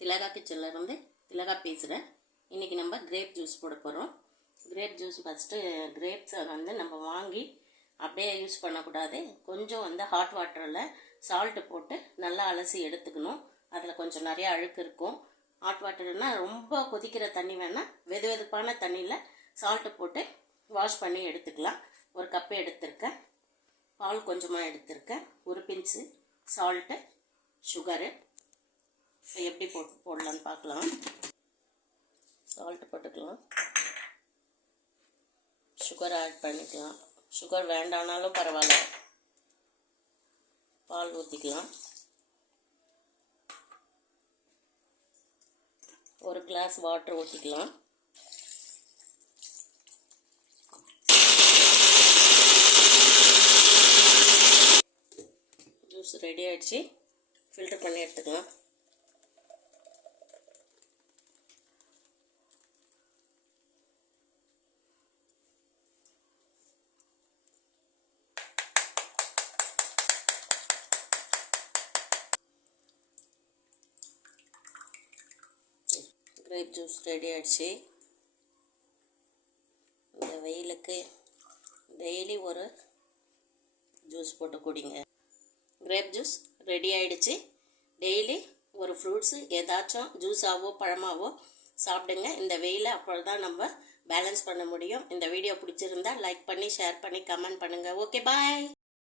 திலகா கிச்சன்லேருந்து திலகா பேசுகிறேன் இன்றைக்கி நம்ம கிரேப் ஜூஸ் போட போகிறோம் கிரேப் ஜூஸ் ஃபஸ்ட்டு கிரேப்ஸை வந்து நம்ம வாங்கி அப்படியே யூஸ் பண்ணக்கூடாது. கொஞ்சம் வந்து ஹாட் வாட்டரில் சால்ட்டு போட்டு நல்லா அலசி எடுத்துக்கணும். அதில் கொஞ்சம் நிறையா அழுக்கு இருக்கும். ஹாட் வாட்டர்னால் ரொம்ப கொதிக்கிற தண்ணி வேணால் வெது வெதுப்பான தண்ணியில் சால்ட்டு போட்டு வாஷ் பண்ணி எடுத்துக்கலாம். ஒரு கப்பு எடுத்திருக்கேன். பால் கொஞ்சமாக எடுத்திருக்கேன். ஒரு பிஞ்சு சால்ட்டு சுகரு எப்படி போட்டு போடலான்னு பார்க்கலாம். சால்ட்டு போட்டுக்கலாம். சுகர் ஆட் பண்ணிக்கலாம். சுகர் வேண்டானாலும் பரவாயில்ல. பால் ஊற்றிக்கலாம் ஒரு கிளாஸ் வாட்டர் ஊற்றிக்கலாம் ஜூஸ் ரெடி ஆகிடுச்சு ஃபில்டர் பண்ணி எடுத்துக்கலாம். கிரேப் ஜூஸ் ரெடி ஆகிடுச்சு இந்த வெயிலுக்கு டெய்லி ஒரு ஜூஸ் போட்டு குடிங்க. கிரேப் ஜூஸ் ரெடி ஆகிடுச்சு டெய்லி ஒரு ஃப்ரூட்ஸு ஏதாச்சும் ஜூஸாவோ பழமாவோ சாப்பிடுங்க. இந்த வெயிலை அப்போ தான் நம்ம பேலன்ஸ் பண்ண முடியும். இந்த வீடியோ பிடிச்சிருந்தா லைக் பண்ணி ஷேர் பண்ணி கமெண்ட் பண்ணுங்கள் ஓகே பாய்